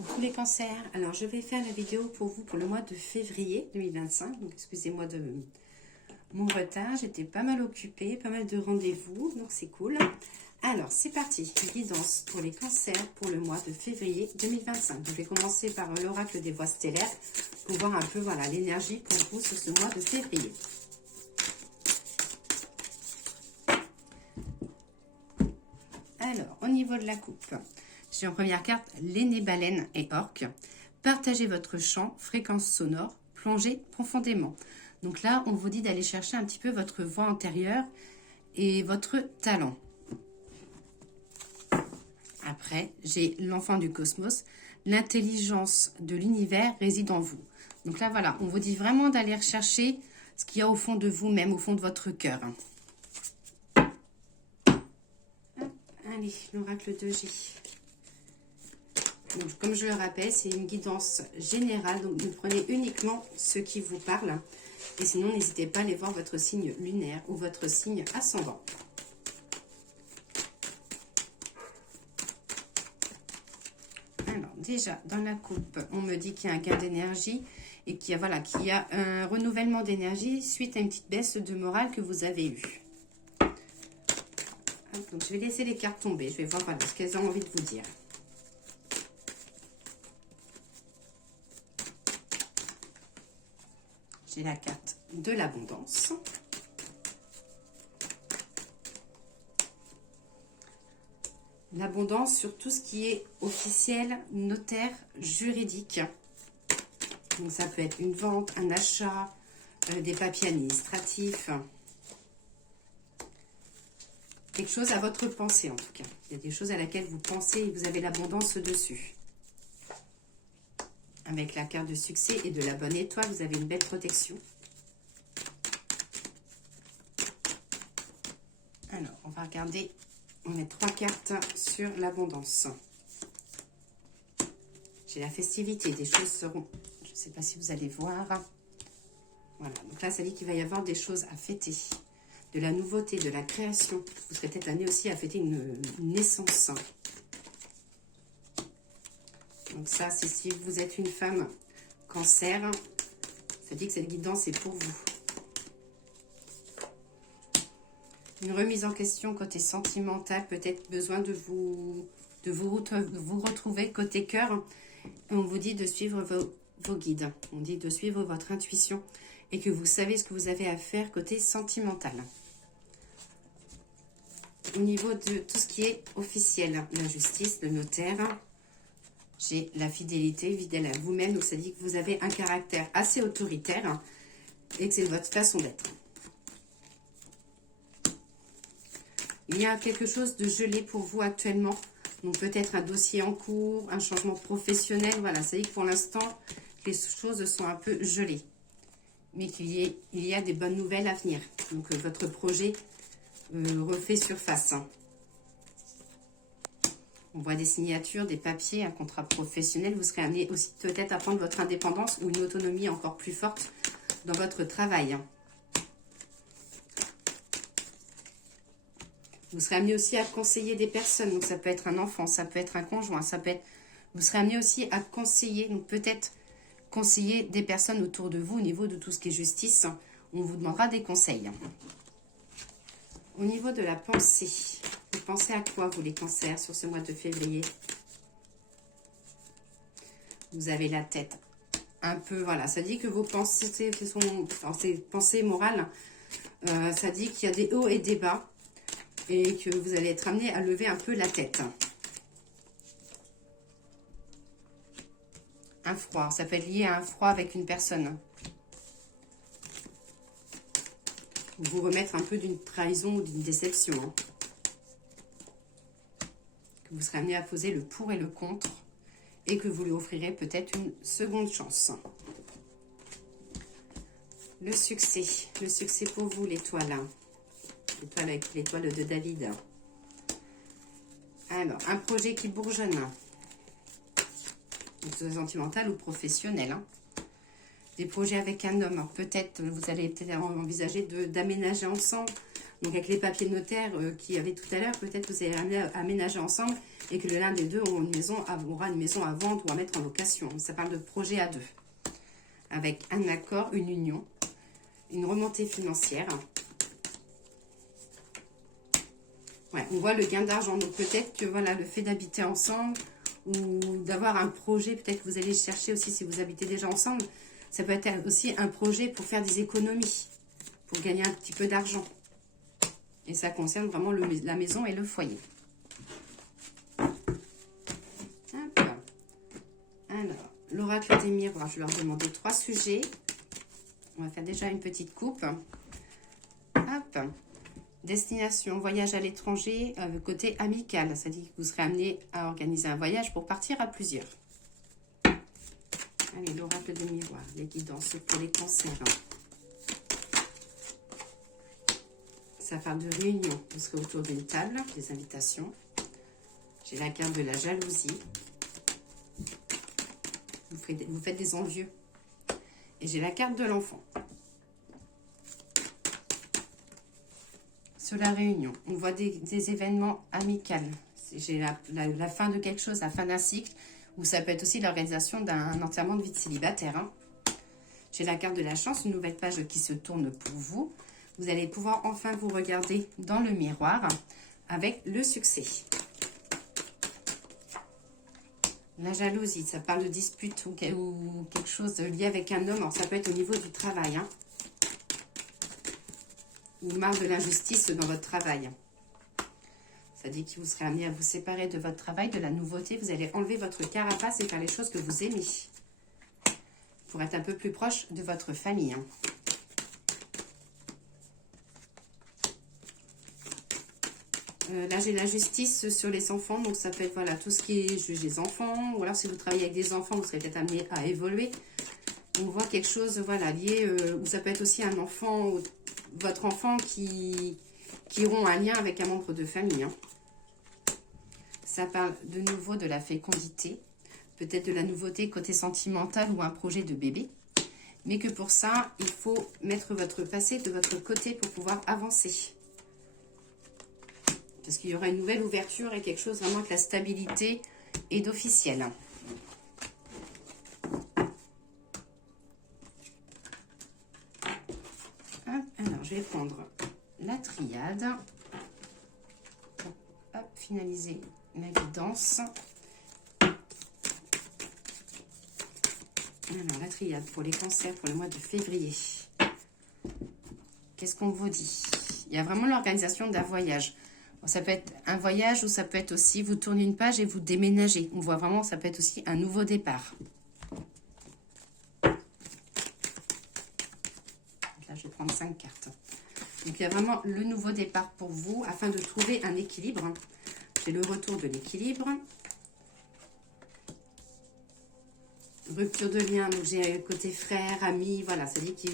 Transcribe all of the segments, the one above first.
Coucou les cancers, alors je vais faire la vidéo pour vous pour le mois de février 2025, donc excusez-moi de mon retard, j'étais pas mal occupée, pas mal de rendez-vous, donc c'est cool. Alors c'est parti, guidance pour les cancers pour le mois de février 2025. Donc, je vais commencer par l'oracle des voies stellaires pour voir un peu voilà l'énergie pour vous sur ce mois de février. Alors au niveau de la coupe, j'ai en première carte l'aîné baleine et orque. Partagez votre champ, fréquence sonore, plongez profondément. Donc là, on vous dit d'aller chercher un petit peu votre voix intérieure et votre talent. Après, j'ai l'enfant du cosmos. L'intelligence de l'univers réside en vous. Donc là, voilà, on vous dit vraiment d'aller rechercher ce qu'il y a au fond de vous-même, au fond de votre cœur. Allez, l'oracle de G. Donc, comme je le rappelle, c'est une guidance générale, donc vous prenez uniquement ce qui vous parle. Et sinon, n'hésitez pas à aller voir votre signe lunaire ou votre signe ascendant. Alors, déjà, dans la coupe, on me dit qu'il y a un gain d'énergie et qu'il y a, voilà, qu'il y a un renouvellement d'énergie suite à une petite baisse de morale que vous avez eue. Donc, je vais laisser les cartes tomber. Je vais voir voilà, ce qu'elles ont envie de vous dire. J'ai la carte de l'abondance. L'abondance sur tout ce qui est officiel, notaire, juridique. Donc ça peut être une vente, un achat, des papiers administratifs. Quelque chose à votre pensée en tout cas. Il y a des choses à laquelle vous pensez et vous avez l'abondance dessus. Avec la carte de succès et de la bonne étoile, vous avez une belle protection. Alors, on va regarder, on met 3 cartes sur l'abondance. J'ai la festivité, des choses seront, je ne sais pas si vous allez voir. Voilà, donc là, ça dit qu'il va y avoir des choses à fêter. De la nouveauté, de la création. Vous serez peut-être amené aussi à fêter une naissance. Donc ça, c'est si vous êtes une femme cancer, ça dit que cette guidance est pour vous. Une remise en question côté sentimental, peut-être besoin de vous retrouver côté cœur. On vous dit de suivre vos guides. On dit de suivre votre intuition et que vous savez ce que vous avez à faire côté sentimental. Au niveau de tout ce qui est officiel, la justice, le notaire, j'ai la fidélité, fidèle à vous-même. Donc ça dit que vous avez un caractère assez autoritaire et que c'est votre façon d'être. Il y a quelque chose de gelé pour vous actuellement. Donc peut-être un dossier en cours, un changement professionnel. Voilà, ça dit que pour l'instant, les choses sont un peu gelées. Mais il y a des bonnes nouvelles à venir. Donc votre projet refait surface. On voit des signatures, des papiers, un contrat professionnel. Vous serez amené aussi peut-être à prendre votre indépendance ou une autonomie encore plus forte dans votre travail. Vous serez amené aussi à conseiller des personnes. Donc ça peut être un enfant, ça peut être un conjoint, ça peut être... Vous serez amené aussi à conseiller, donc peut-être conseiller des personnes autour de vous au niveau de tout ce qui est justice. On vous demandera des conseils. Au niveau de la pensée, vous pensez à quoi, vous les cancers, sur ce mois de février? Vous avez la tête un peu, voilà, ça dit que vos pensées, ces pensées morales, ça dit qu'il y a des hauts et des bas et que vous allez être amené à lever un peu la tête. Un froid, ça peut être lié à un froid avec une personne. Vous remettre un peu d'une trahison ou d'une déception. Hein. Que vous serez amené à poser le pour et le contre et que vous lui offrirez peut-être une seconde chance. Le succès pour vous, l'étoile. L'étoile avec l'étoile de David. Alors, un projet qui bourgeonne. Sentimental ou professionnel. Hein. Des projets avec un homme. Peut-être vous allez peut-être envisager d'aménager ensemble, Donc avec les papiers de notaire qu'il y avait tout à l'heure, peut-être que vous allez amener à aménager ensemble et que l'un des deux aura une maison à vendre ou à mettre en location. Ça parle de projet à deux. Avec un accord, une union, une remontée financière. Ouais, on voit le gain d'argent. Donc peut-être que voilà, le fait d'habiter ensemble ou d'avoir un projet, peut-être que vous allez chercher aussi si vous habitez déjà ensemble. Ça peut être aussi un projet pour faire des économies, pour gagner un petit peu d'argent. Et ça concerne vraiment la maison et le foyer. Hop. Alors, l'oracle des miroirs, je vais leur demander 3 sujets. On va faire déjà une petite coupe. Hop. Destination, voyage à l'étranger, côté amical. Ça dit que vous serez amené à organiser un voyage pour partir à plusieurs. Allez, l'oracle des miroirs, les guidances pour les cancers. Ça parle de réunion. Vous serez autour d'une table, des invitations. J'ai la carte de la jalousie. Vous faites des envieux. Et j'ai la carte de l'enfant. Sur la réunion, on voit des événements amicaux. J'ai la fin de quelque chose, la fin d'un cycle. Ou ça peut être aussi l'organisation d'un enterrement de vie de célibataire. Hein. J'ai la carte de la chance, une nouvelle page qui se tourne pour vous. Vous allez pouvoir enfin vous regarder dans le miroir avec le succès. La jalousie, ça parle de dispute ou quelque chose lié avec un homme. Alors, ça peut être au niveau du travail. Hein. Ou marre de l'injustice dans votre travail. Ça dit que vous serez amené à vous séparer de votre travail, de la nouveauté. Vous allez enlever votre carapace et faire les choses que vous aimez. Pour être un peu plus proche de votre famille. Hein. Là, j'ai la justice sur les enfants. Donc, ça peut être voilà, tout ce qui est juge des enfants. Ou alors, si vous travaillez avec des enfants, vous serez peut-être amené à évoluer. On voit quelque chose voilà, lié, ou ça peut être aussi un enfant, votre enfant qui auront un lien avec un membre de famille. Hein. Ça parle de nouveau de la fécondité, peut-être de la nouveauté côté sentimental ou un projet de bébé. Mais que pour ça, il faut mettre votre passé de votre côté pour pouvoir avancer. Parce qu'il y aura une nouvelle ouverture et quelque chose vraiment avec la stabilité et d'officiel. Alors, je vais prendre la triade. Hop, finaliser la guidance. Alors, la triade pour les cancers pour le mois de février. Qu'est-ce qu'on vous dit? Il y a vraiment l'organisation d'un voyage. Ça peut être un voyage ou ça peut être aussi, vous tournez une page et vous déménagez. On voit vraiment, ça peut être aussi un nouveau départ. Là, je vais prendre 5 cartes. Donc, il y a vraiment le nouveau départ pour vous afin de trouver un équilibre. J'ai le retour de l'équilibre. Rupture de lien, donc j'ai côté frère, ami, voilà, ça dit que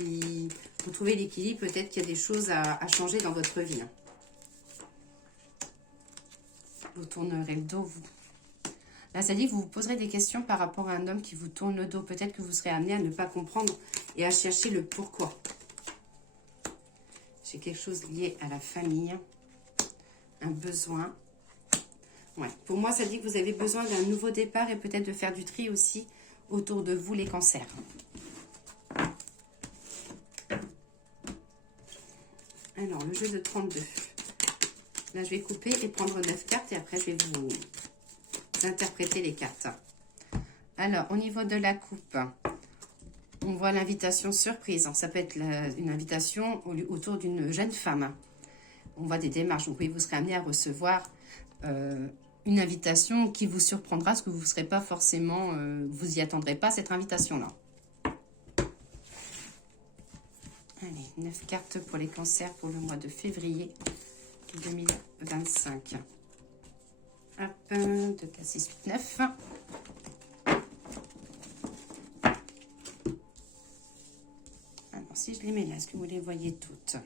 vous trouvez l'équilibre, peut-être qu'il y a des choses à changer dans votre vie. Vous tournerez le dos. Là, ça dit que vous vous poserez des questions par rapport à un homme qui vous tourne le dos. Peut-être que vous serez amené à ne pas comprendre et à chercher le pourquoi. J'ai quelque chose lié à la famille, un besoin. Ouais. Pour moi, ça dit que vous avez besoin d'un nouveau départ et peut-être de faire du tri aussi autour de vous, les cancers. Alors, le jeu de 32. Là, je vais couper et prendre 9 cartes et après, je vais vous interpréter les cartes. Alors, au niveau de la coupe, on voit l'invitation surprise. Ça peut être une invitation autour d'une jeune femme. On voit des démarches. Donc, oui, vous serez amené à recevoir une invitation qui vous surprendra parce que vous ne serez pas forcément, vous y attendrez pas cette invitation-là. Allez, 9 cartes pour les cancers pour le mois de février 2025. Hop, 2, 4, 6, 8, 9. Alors, si je les mets là, est-ce que vous les voyez toutes?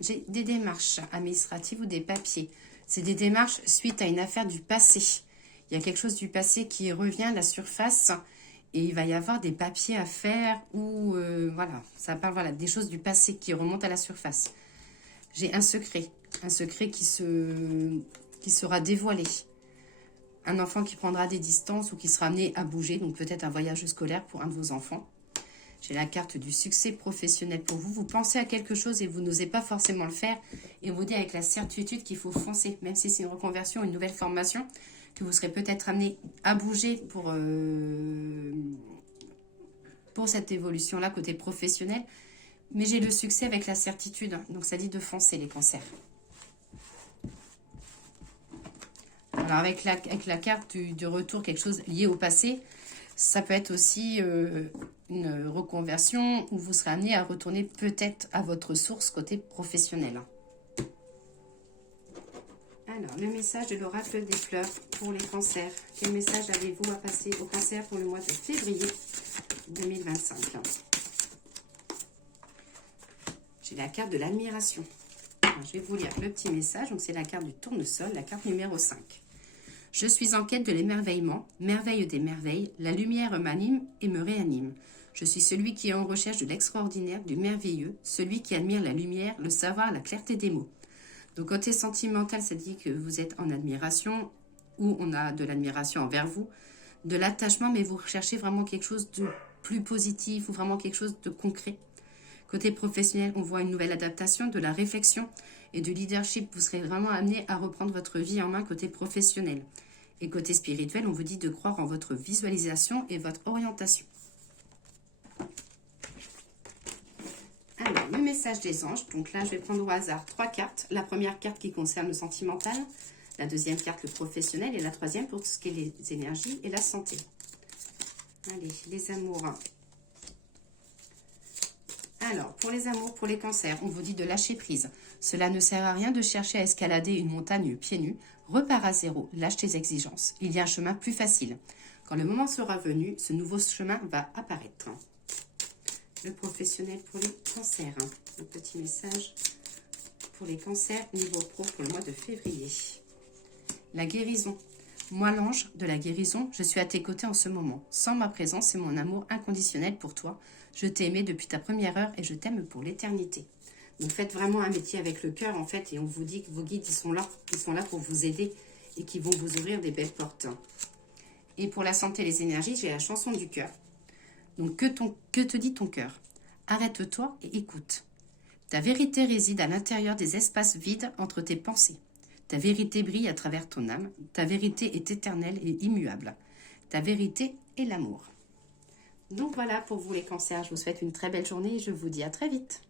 J'ai des démarches administratives ou des papiers. C'est des démarches suite à une affaire du passé. Il y a quelque chose du passé qui revient à la surface Et il va y avoir des papiers à faire ou voilà, ça parle voilà, des choses du passé qui remontent à la surface. J'ai un secret qui sera dévoilé. Un enfant qui prendra des distances ou qui sera amené à bouger, donc peut-être un voyage scolaire pour un de vos enfants. J'ai la carte du succès professionnel pour vous. Vous pensez à quelque chose et vous n'osez pas forcément le faire. Et on vous dit avec la certitude qu'il faut foncer, même si c'est une reconversion, une nouvelle formation, que vous serez peut-être amené à bouger pour cette évolution-là, côté professionnel. Mais j'ai le succès avec la certitude. Donc ça dit de foncer, les cancers. Alors avec la carte du retour, quelque chose lié au passé, ça peut être aussi une reconversion où vous serez amené à retourner peut-être à votre source côté professionnel. Alors, le message de l'oracle des fleurs pour les cancers. Quel message avez-vous à passer aux cancers pour le mois de février 2025? J'ai la carte de l'admiration. Je vais vous lire le petit message. Donc, c'est la carte du tournesol, la carte numéro 5. Je suis en quête de l'émerveillement, merveille des merveilles, la lumière m'anime et me réanime. Je suis celui qui est en recherche de l'extraordinaire, du merveilleux, celui qui admire la lumière, le savoir, la clarté des mots. Donc côté sentimental, ça dit que vous êtes en admiration, ou on a de l'admiration envers vous, de l'attachement, mais vous recherchez vraiment quelque chose de plus positif, ou vraiment quelque chose de concret. Côté professionnel, on voit une nouvelle adaptation, de la réflexion et du leadership. Vous serez vraiment amené à reprendre votre vie en main côté professionnel. Et côté spirituel, on vous dit de croire en votre visualisation et votre orientation. Alors, le message des anges. Donc là, je vais prendre au hasard 3 cartes. La première carte qui concerne le sentimental, la deuxième carte le professionnel et la troisième pour tout ce qui est les énergies et la santé. Allez, les amours. Alors, pour les amours, pour les cancers, on vous dit de lâcher prise. Cela ne sert à rien de chercher à escalader une montagne pieds nus. Repars à zéro, lâche tes exigences. Il y a un chemin plus facile. Quand le moment sera venu, ce nouveau chemin va apparaître. Le professionnel pour les cancers. Un petit message pour les cancers niveau pro pour le mois de février. La guérison. Moi, l'ange de la guérison, je suis à tes côtés en ce moment. Sans ma présence et mon amour inconditionnel pour toi, je t'ai aimé depuis ta première heure et je t'aime pour l'éternité. Donc faites vraiment un métier avec le cœur en fait et on vous dit que vos guides ils sont là pour vous aider et qui vont vous ouvrir des belles portes. Et pour la santé et les énergies, j'ai la chanson du cœur. Donc que te dit ton cœur? Arrête-toi et écoute. Ta vérité réside à l'intérieur des espaces vides entre tes pensées. Ta vérité brille à travers ton âme. Ta vérité est éternelle et immuable. Ta vérité est l'amour. Donc voilà pour vous les cancers. Je vous souhaite une très belle journée et je vous dis à très vite.